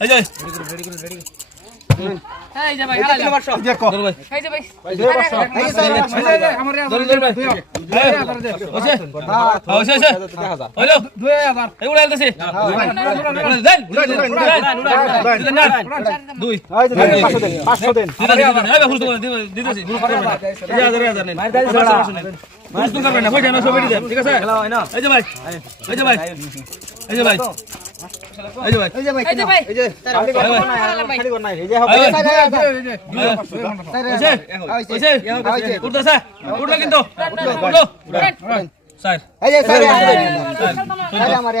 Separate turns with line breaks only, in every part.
এই যে।
রেডি করে রেডি করে এই যে ভাই। হালা
যা
দেখো
এই যে ভাই
এই যে ভাই
আমার
ধরে ধরে ভাই ওছে ওছে ওছে হলো 2000 এই উড়াল দিছি। দেন দুই
500 দেন 500 দেন
এই ভাই হুরস করে দিতেছি 2000 2000 নেন মার দাই ছড়া মার তুমি করবে না কই টাইমে সব ঠিক আছে? এই যে ভাই। এই যে ভাই। এই যে ভাই এই যে ভাই
এই যে ভাই
এই যে ভাই
এই যে
ভাই
এই যে
খালি কর
না খালি
কর না
এই যে
হবে
এই যে এই যে উঠো স্যার উঠো কিন্তু উঠো আমরা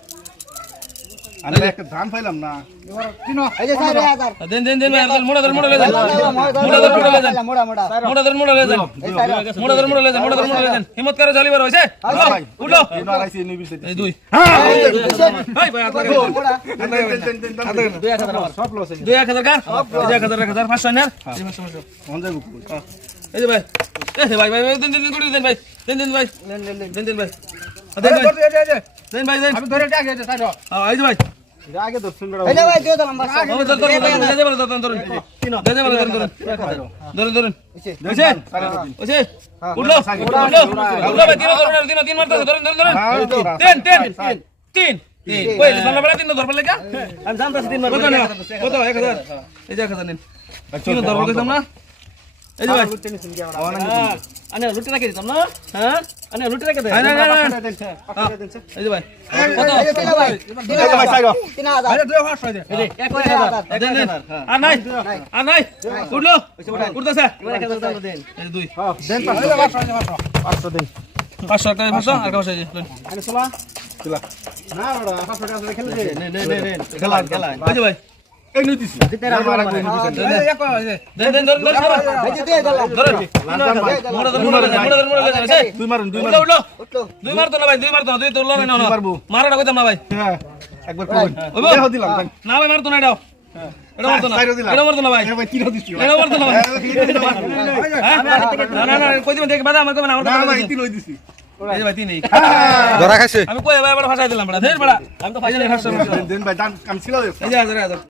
আমি একটা ধান পাইলাম না।
দেন দেন দেন মোড়া ধর মোড়া লেজান।
এই
যে ভাই। ভাই ভাই ভাই দিন দিন করে দিন ভাই দিন দিন ভাই দিন দিন ভাই দিন ভাই দিন ভাই দিন আমি ধরে টাকা দিতে তাই হ্যাঁ আই ভাই
আগে দশ
মিনিট এই ভাই দিও দাম বাস
আমি ধরে ধরে দে বলে ধরে ধরে দে দে বলে ধরে ধরে ধরে ধরে ওছে ওছে উঠল উঠল উঠল ভাই তিন ধরে তিন তিন মারতে ধরে ধরে ধরে তিন তিন তিন তিন কই সালা বড় তিন ধরবে লাগা আমি জানতাছি তিন মারবে কত 1000 এই যে 1000 নিন তিন ধরবে কইতাম না এই আনে লুটে রাখে দিতাম না? হ্যাঁ আনে লুটে দুই হ্যাঁ। টাকা 500 আর কাছে যে
লন খেলা
খেলা ভাই। মারাটা
দিলাম
আমি তো